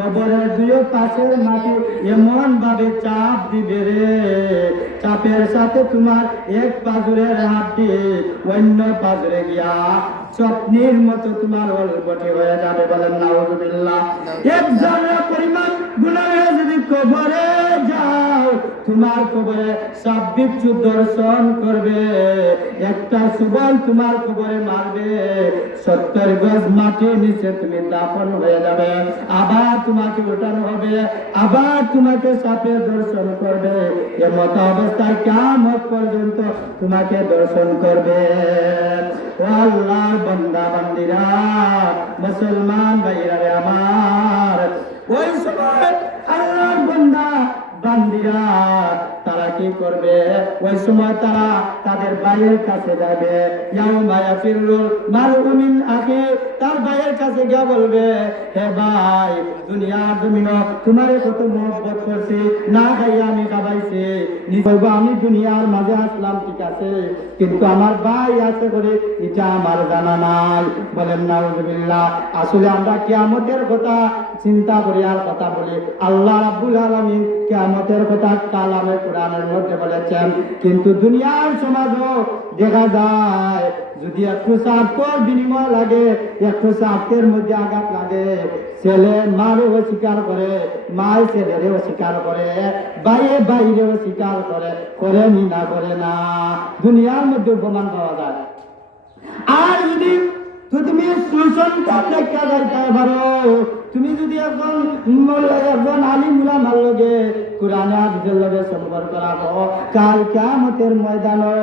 কবরের দুই পাশের মাটি এমন ভাবে চাপ দিবে রে, চাপের সাথে তোমার এক পাজরের হাড্ডি অন্য পাজরে গিয়া স্বপ্নের মতো তোমার অলবটে হয়ে যাবে। বলেন নাউযুবিল্লাহ। এক জাররা পরিমাণ গুনাহ যদি কবরে যাও, তোমার কবরে সাপ বিচ্ছু দর্শন করবে, একটা সুবল তোমার কবরে মারবে, 70 গজ মাটির নিচে তুমি দাফন হয়ে যাবে। আবার তোমাকে উঠানো হবে, আবার তোমাকে সাপে দর্শন করবে, এমত অবস্থায় কিয়ামত পর্যন্ত তোমাকে দর্শন করবে। ও আল্লাহর বান্দা বান্দিরা, মুসলমান ভাইরা আমার, ওই সময় আল্লাহর বান্দা বান্দিরা তারা কি করবে? ওই সময় তারা তাদের ভাইয়ের কাছে যাবে। ইয়াউমা ইয়াফিরুল মারউ মিন আখি, তার ভাইয়ের কাছে গিয়ে বলবে, হে ভাই, দুনিয়ার জমিনে তোমারে কত মহব্বত করছি, না খাইয়া আমি খাবাইছি, বলবো আমি দুনিয়ার মাঝে আসলাম ঠিক আছে, কিন্তু আমার ভাই আছে করে এটা আমার জানা নাই। বলেন নাউযুবিল্লাহ। আসলে আমরা কিয়ামতের কথা চিন্তা করি আর কথা বলি, আল্লাহ রাব্বুল আলামিন কিয়ামতের কথা কালামে কোরআনের মধ্যে বলেছেন, কিন্তু দুনিয়ার সমাজও দেখা যায় যদি একটু স্বার্থের বিনিময় লাগে, একটু স্বার্থের মধ্যে আঘাত লাগে, ছেলে মারে অস্বীকার করে, মায় ছেলেরে অস্বীকার করে, ভাইয়ে ভাইরে অস্বীকার করে, করেনি না করে না, দুনিয়ার মধ্যে প্রমাণ পাওয়া যায়। আর যদি তুমি সুসন্তান রেখে যাইতে পারো, তুমি যদি একজন আলিম উলামার লগে কোরআনে হাদিসের লগে সম্পর্ক রাখো, কাল কিয়ামতের ময়দানে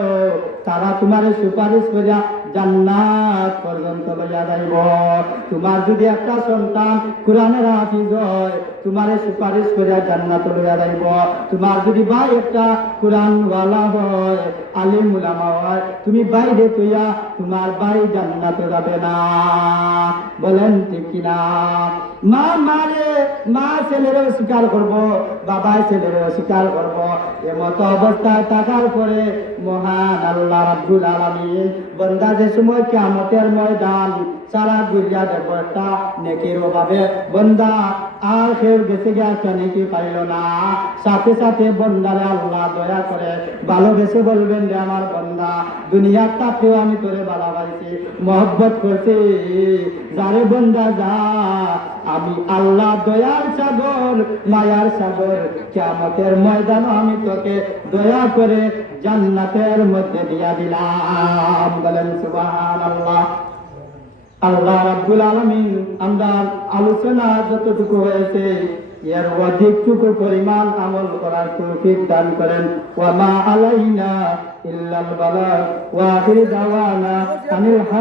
তারা তোমারে সুপারিশ করিয়া জান্নাত পর্যন্ত লইয়া যাইব। তোমার যদি একটা সন্তান কোরআনের হাফিজ হয়, তোমারে সুপারিশ করিয়া জান্নাত লইয়া যাইব। তোমার যদি ভাই একটা কোরআন ওয়ালা হয়, আলিম উলামা হয়, তুমি বাইরে তুইয়া তোমার ভাই জান্নাতে যাবে না। বলেন ঠিক কিনা? মা মারে, মা ছেলেরে স্বীকার করব, বাবা ছেলেরে স্বীকার করব, এমত অবস্থায় থাকার পরে মহান আল্লাহ রাব্বুল আলামিন বান্দা যে সময় কিয়ামতের ময়দান সারা গুরিয়া দেখো একটা নেকির অভাবে বান্দা আর কেউ গেছে গিয়ে একটা নেকি পাইল না, সাথে সাথে বান্দারে আল্লাহ দয়া করে ভালোবেসে বলবেন যে আমার বান্দা, দুনিয়ার তাতেও আমি তোরে ভালোবাসি, মহব্বত করছি, যারে বান্দা যা, আমি আল্লাহ দয়ার সাগর, মায়ার সাগর, কিয়ামতের ময়দানে আমি তোকে দয়া করে জান্নাতের মধ্যে দিয়া দিলাম। বলেন সুবহানাল্লাহ। আল্লাহ রাব্বুল আলামিন আমরা আলোচনা যতটুকু হয়েছে এর অধিকটুকু পরিমাণ আমল করার তৌফিক দান করেন। ওয়া মা আলাইনা ইল্লাল বালাগ ওয়া আখির দাওয়ানা আনিল